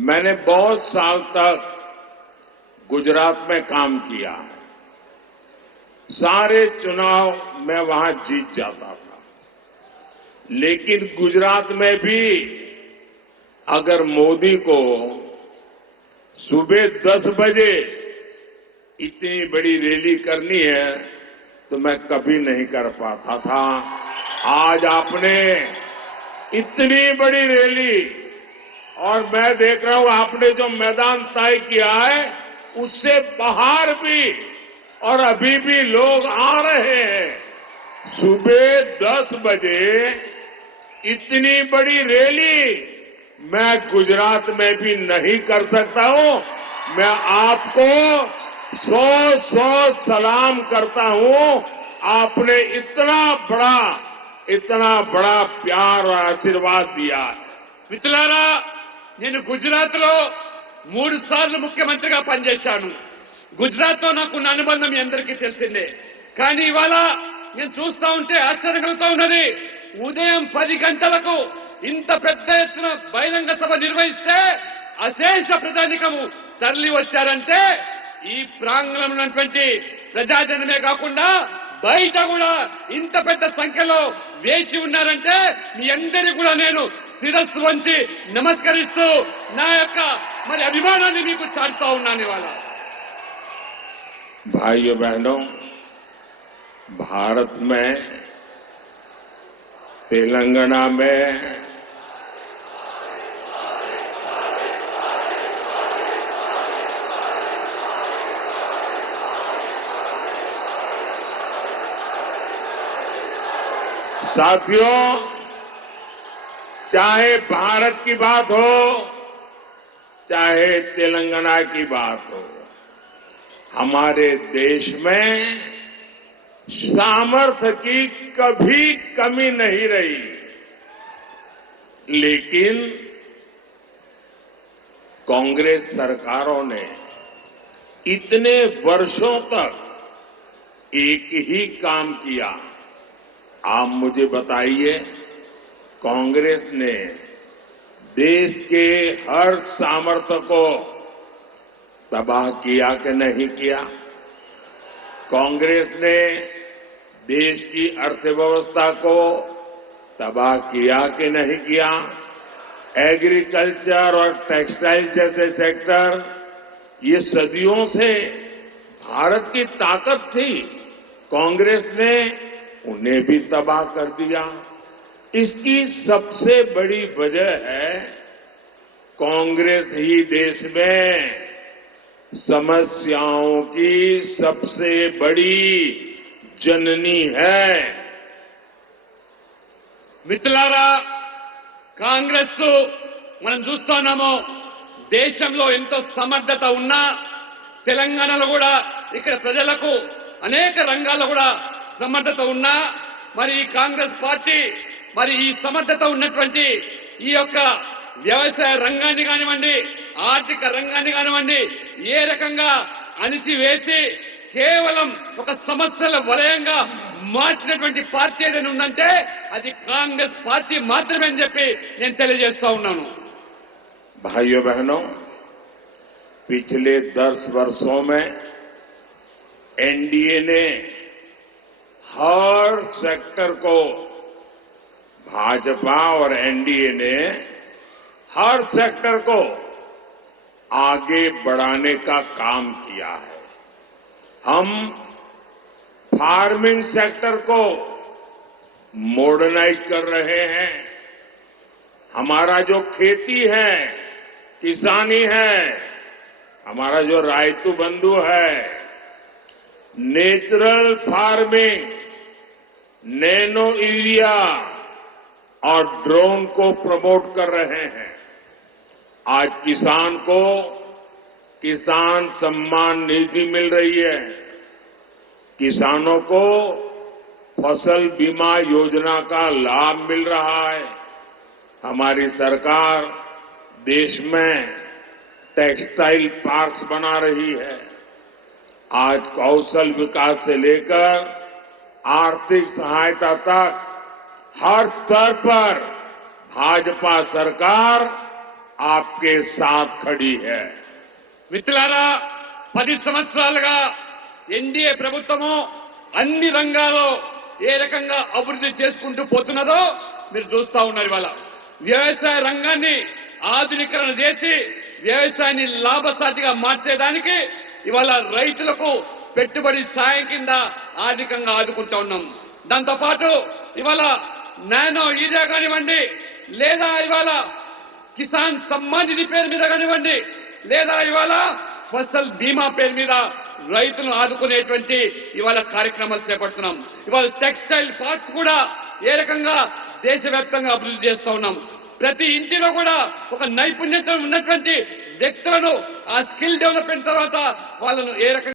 मैंने बहुत साल तक गुजरात में काम किया है। सारे चुनाव मैं वहां जीत जाता था, लेकिन गुजरात में भी अगर मोदी को सुबह 10 बजे इतनी बड़ी रैली करनी है तो मैं कभी नहीं कर पाता था। आज आपने इतनी बड़ी रैली, और मैं देख रहा हूं आपने जो मैदान तय किया है उससे बाहर भी और अभी भी लोग आ रहे हैं। सुबह 10 बजे इतनी बड़ी रैली मैं गुजरात में भी नहीं कर सकता हूं। मैं आपको 100 सलाम करता हूं। आपने इतना बड़ा प्यार और आशीर्वाद दिया है। మిత్రులారా, నేను గుజరాత్ లో 3 సార్లు ముఖ్యమంత్రిగా పనిచేశాను. గుజరాత్ తో నాకున్న అనుబంధం మీ అందరికీ తెలిసిందే. కానీ ఇవాళ నేను చూస్తా ఉంటే ఆశ్చర్యం కలుగుతా ఉన్నది. ఉదయం 10 గంటలకు ఇంత పెద్ద ఎత్తున బహిరంగ సభ నిర్వహిస్తే అశేష ప్రజానికము తరలి వచ్చారంటే ఈ ప్రాంగణంలో ఉన్నటువంటి ప్రజాజనమే కాకుండా బయట కూడా ఇంత పెద్ద సంఖ్యలో వేచి ఉన్నారంటే మీ అందరికీ కూడా నేను శిరస్సు వంచి నమస్కరిస్తూ నా యొక్క అభిమానాన్ని మీకు చాటుతా ఉన్నాను. ఇవాళ भाइयों बहनों, भारत में तेलंगाना में साथियों, चाहे भारत की बात हो चाहे तेलंगाना की बात हो, हमारे देश में सामर्थ्य की कभी कमी नहीं रही। लेकिन कांग्रेस सरकारों ने इतने वर्षों तक एक ही काम किया। आप मुझे बताइए, कांग्रेस ने देश के हर सामर्थ्य को तबाह किया कि नहीं किया? कांग्रेस ने देश की अर्थव्यवस्था को तबाह किया कि नहीं किया? एग्रीकल्चर और टेक्सटाइल जैसे सेक्टर, ये सदियों से भारत की ताकत थी। कांग्रेस ने उन्हें भी तबाह कर दिया। इसकी सबसे बड़ी वजह है कांग्रेस ही देश में समस्याओं की सबसे बड़ी जननी है। మిత్రులారా, కాంగ్రెస్ మనం చూస్తున్నాము దేశంలో ఎంతో సమర్థత ఉన్నా తెలంగాణలో కూడా ఇక్కడ ప్రజలకు అనేక రంగాల్లో కూడా సమర్థత ఉన్నా మరి ఈ కాంగ్రెస్ పార్టీ ఈ సమర్థత ఉన్నటువంటి ఈ యొక్క వ్యవసాయ రంగాన్ని కానివ్వండి, ఆర్థిక రంగాన్ని కానివ్వండి, ఏ రకంగా అణిచివేసి కేవలం ఒక సమస్యల వలయంగా మార్చినటువంటి పార్టీ ఏదైనా ఉందంటే అది కాంగ్రెస్ పార్టీ మాత్రమే అని చెప్పి నేను తెలియజేస్తా ఉన్నాను. भाइयों बहनों, पिछले 10 वर्षों में एनडीए ने हर सेक्टर को, भाजपा और एनडीए ने हर सेक्टर को आगे बढ़ाने का काम किया है। हम फार्मिंग सेक्टर को मॉडर्नाइज कर रहे हैं। हमारा जो खेती है, किसानी है, हमारा जो रायतु बंधु है, नेचुरल फार्मिंग, नैनो यूरिया और ड्रोन को प्रमोट कर रहे हैं। आज किसान को किसान सम्मान निधि मिल रही है। किसानों को फसल बीमा योजना का लाभ मिल रहा है। हमारी सरकार देश में टेक्सटाइल पार्क्स बना रही है। आज कौशल विकास से लेकर आर्थिक सहायता तक हर स्तर पर भाजपा सरकार आपके साथ खड़ी है। మిత్రులారా 10 సంవత్సరాలుగా ఎన్డీఏ ప్రభుత్వము అన్ని రంగాల్లో ఏ రకంగా అభివృద్ధి చేసుకుంటూ పోతున్నదో మీరు చూస్తా ఉన్నారు. ఇవాళ వ్యవసాయ రంగాన్ని ఆధునీకరణ చేసి వ్యవసాయాన్ని లాభసాటిగా మార్చేదానికి ఇవాళ రైతులకు పెట్టుబడి సాయం కింద ఆర్థికంగా ఆదుకుంటా ఉన్నాం. దాంతో పాటు ఇవాళ నానో యూరియా కానివ్వండి, లేదా ఇవాళ కిసాన్ సమ్మాన్ నిధి పేరు మీద కానివ్వండి, లేదా ఇవాళ ఫసల్ బీమా పేరు మీద రైతులను ఆదుకునేటువంటి ఇవాళ కార్యక్రమాలు చేపడుతున్నాం. ఇవాళ టెక్స్టైల్ పార్క్స్ కూడా ఏ రకంగా దేశవ్యాప్తంగా అభివృద్ధి చేస్తా ఉన్నాం. ప్రతి ఇంటిలో కూడా ఒక నైపుణ్యత ఉన్నటువంటి వ్యక్తులను ఆ స్కిల్ డెవలప్మెంట్ తర్వాత వాళ్ళను ఏ రకంగా